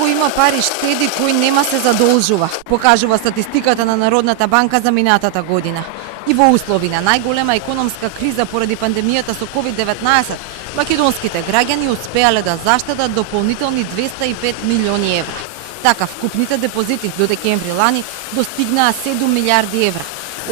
Кој има пари штеди, кој нема се задолжува, покажува статистиката на Народната банка за минатата година. И во услови на најголема економска криза поради пандемијата со COVID-19, македонските граѓани успеале да заштедат дополнителни 205 милиони евра. Така вкупните депозити до декември лани достигнаа 7 милиарди евра.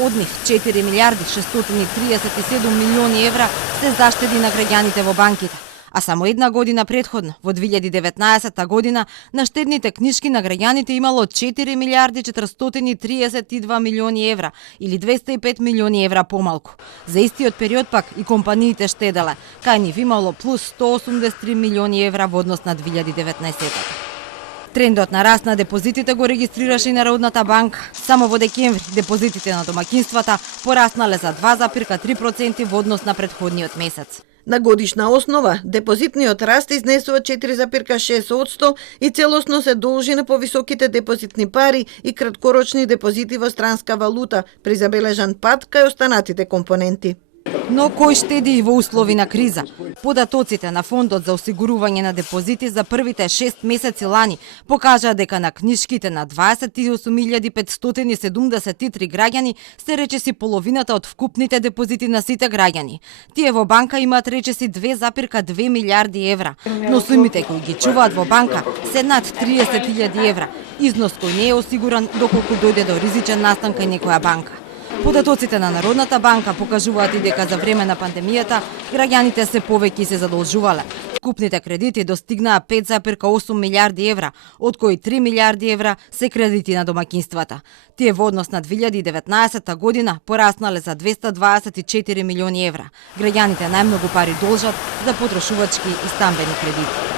Од нив 4 милиарди 637 милиони евра се заштеди на граѓаните во банките. А само една година предходно, во 2019 година, на штедните книшки на граѓаните имало 4 милиарди 432 милиони евра или 205 милиони евра помалку. За истиот период пак и компаниите штеделе, кај нив имало плюс 183 милиони евра во однос на 2019. Трендот на раст на депозитите го регистрираше и Народната банка. Само во декември депозитите на домаќинствата пораснале за 2,3% во однос на претходниот месец. На годишна основа, депозитниот раст изнесува 4,6% и целосно се должи на повисоките депозитни пари и краткорочни депозити во странска валута, при забележан пад кај останатите компоненти. Но кој штеди и во услови на криза? Податоците на Фондот за осигурување на депозити за првите 6 месеци лани покажаа дека на книшките на 28.573 граѓани се речиси половината од вкупните депозити на сите граѓани. Тие во банка имаат речиси 2,2 милиарди евра, но сумите кои ги чуваат во банка се над 30.000 евра, износ кој не е осигуран доколку дојде до ризичен настан кај некоја банка. Податоците на Народната банка покажуваат и дека за време на пандемијата граѓаните се повеќе се задолжувале. Вкупните кредити достигнаа 5,8 милиарди евра, од кои 3 милиарди евра се кредити на домаќинствата. Тие во однос на 2019 година пораснале за 224 милиони евра. Граѓаните најмногу пари должат за потрошувачки и стамбени кредити.